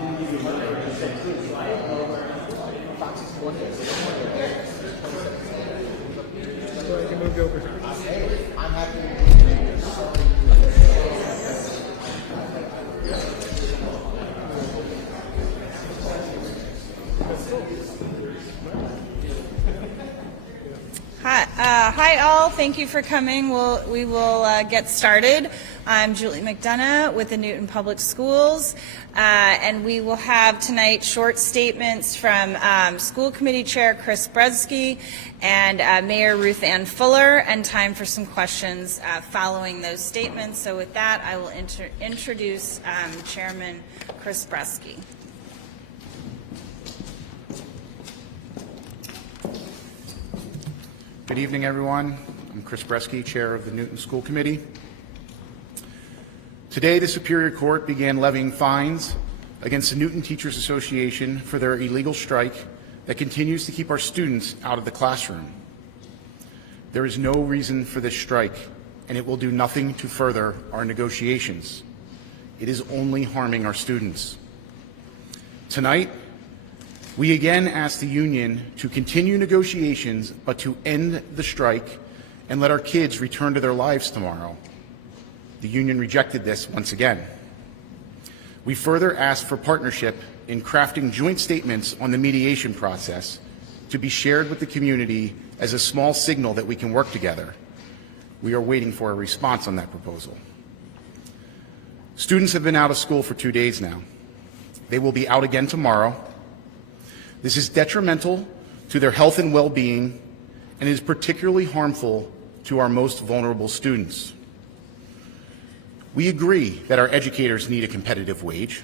So I can move you over. Hi all, thank you for coming. We will get started. I'm Julie McDonough with the Newton Public Schools, and we will have tonight short statements from School Committee Chair Chris Bresky and Mayor Ruth Ann Fuller, and time for some questions following those statements. So with that, I will introduce Chairman Chris Bresky. Good evening, everyone. I'm Chris Bresky, Chair of the Newton School Committee. Today, the Superior Court began levying fines against the Newton Teachers Association for their illegal strike that continues to keep our students out of the classroom. There is no reason for this strike, and it will do nothing to further our negotiations. It is only harming our students. Tonight, we again ask the union to continue negotiations, but to end the strike and let our kids return to their lives tomorrow. The union rejected this once again. We further ask for partnership in crafting joint statements on the mediation process to be shared with the community as a small signal that we can work together. We are waiting for a response on that proposal. Students have been out of school for 2 days now. They will be out again tomorrow. This is detrimental to their health and well-being and is particularly harmful to our most vulnerable students. We agree that our educators need a competitive wage,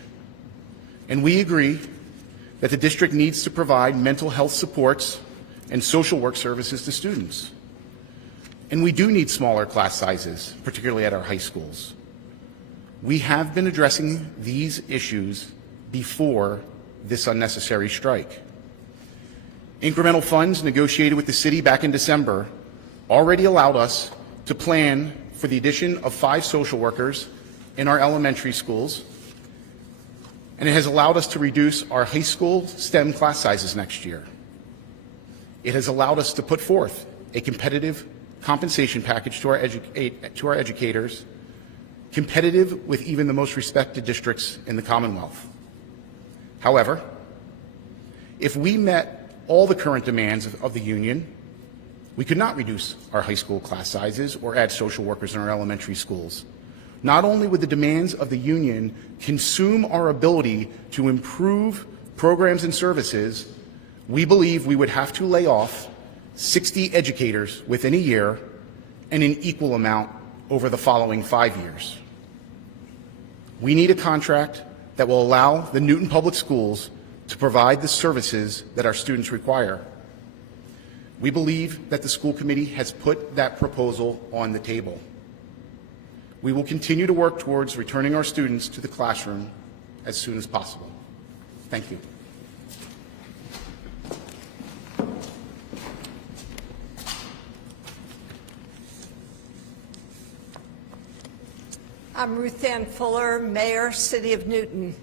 and we agree that the district needs to provide mental health supports and social work services to students. And we do need smaller class sizes, particularly at our high schools. We have been addressing these issues before this unnecessary strike. Incremental funds negotiated with the city back in December already allowed us to plan for the addition of 5 social workers in our elementary schools, and it has allowed us to reduce our high school STEM class sizes next year. It has allowed us to put forth a competitive compensation package to our educators, competitive with even the most respected districts in the Commonwealth. However, if we met all the current demands of the union, we could not reduce our high school class sizes or add social workers in our elementary schools. Not only would the demands of the union consume our ability to improve programs and services, we believe we would have to lay off 60 educators within a year and an equal amount over the following 5 years. We need a contract that will allow the Newton Public Schools to provide the services that our students require. We believe that the school committee has put that proposal on the table. We will continue to work towards returning our students to the classroom as soon as possible. Thank you. I'm Ruth Ann Fuller, Mayor, City of Newton.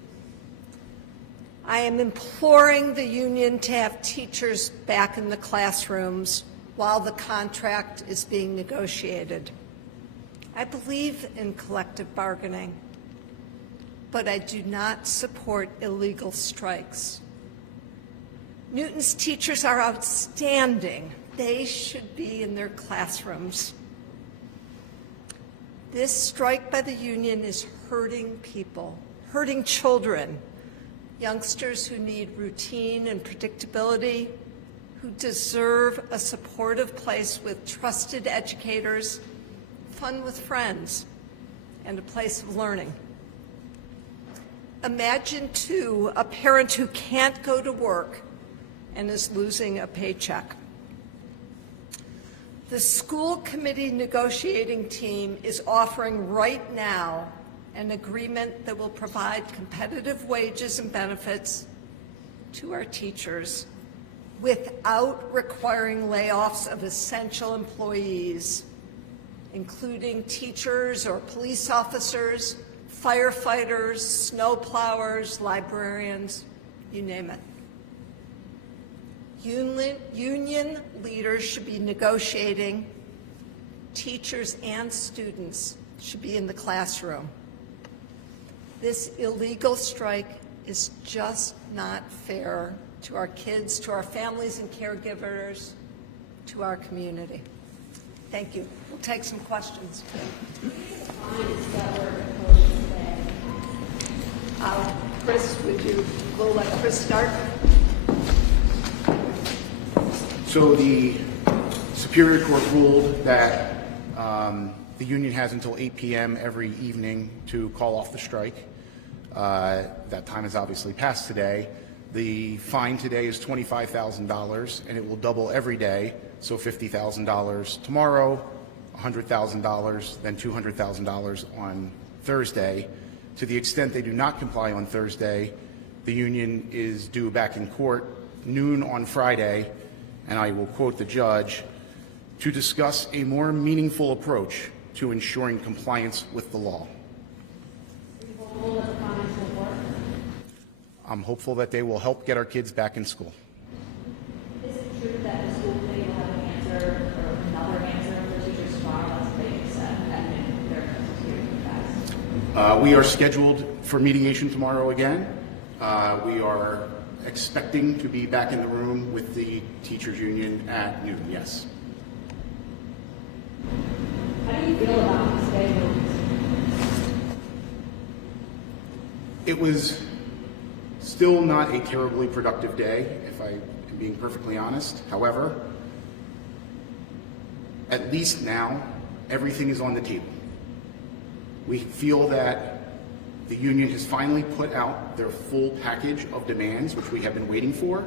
I am imploring the union to have teachers back in the classrooms while the contract is being negotiated. I believe in collective bargaining, but I do not support illegal strikes. Newton's teachers are outstanding. They should be in their classrooms. This strike by the union is hurting people, hurting children, youngsters who need routine and predictability, who deserve a supportive place with trusted educators, fun with friends, and a place of learning. Imagine, too, a parent who can't go to work and is losing a paycheck. The school committee negotiating team is offering right now an agreement that will provide competitive wages and benefits to our teachers without requiring layoffs of essential employees, including teachers or police officers, firefighters, snow plowers, librarians, you name it. Union leaders should be negotiating. Teachers and students should be in the classroom. This illegal strike is just not fair to our kids, to our families and caregivers, to our community. Thank you. We'll take some questions. Chris, we'll let Chris start. So the Superior Court ruled that the union has until 8 p.m. every evening to call off the strike. That time has obviously passed today. The fine today is $25,000, and it will double every day, so $50,000 tomorrow, $100,000, then $200,000 on Thursday. To the extent they do not comply on Thursday, the union is due back in court noon on Friday, and I will quote the judge, to discuss a more meaningful approach to ensuring compliance with the law. I'm hopeful that they will help get our kids back in school. Is it true that the school committee will have an answer or another answer for teachers tomorrow? That's what they said at noon. They're supposed to hear. We are scheduled for mediation tomorrow again. We are expecting to be back in the room with the teachers union at noon, yes. How do you feel about the schedule? It was still not a terribly productive day, if I am being perfectly honest. However, at least now, everything is on the table. We feel that the union has finally put out their full package of demands, which we have been waiting for,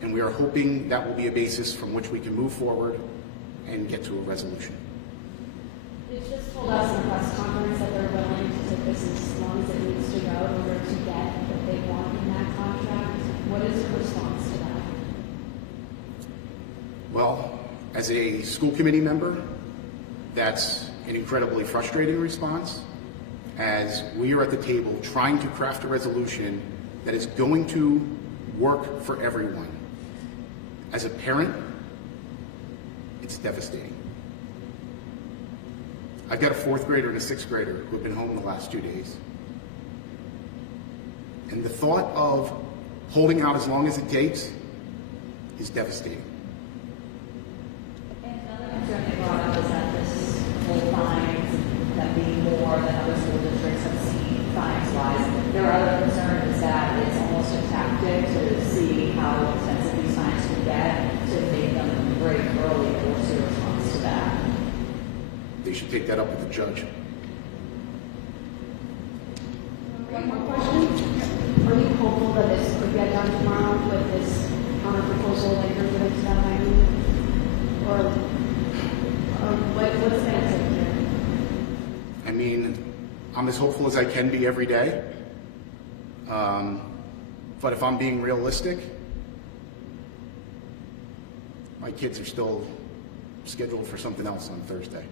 and we are hoping that will be a basis from which we can move forward and get to a resolution. They just told us in a press conference that they're willing to take this as long as it needs to go in order to get what they want in that contract. What is your response to that? Well, as a school committee member, that's an incredibly frustrating response, as we are at the table trying to craft a resolution that is going to work for everyone. As a parent, it's devastating. I've got a 4th grader and a 6th grader who have been home the last 2 days. And the thought of holding out as long as it takes is devastating. And another concern they brought up is that this whole fines, that being more than other school districts have seen fines-wise. Their other concern is that it's almost a tactic to see how expensive these fines can get to make them break early. What's your response to that? They should take that up with the judge. One more question. Are you hopeful that this could get done tomorrow with this counter proposal that you're going to tell me? Or what's the answer here? I mean, I'm as hopeful as I can be every day. But if I'm being realistic, my kids are still scheduled for something else on Thursday.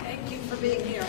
Thank you for being here.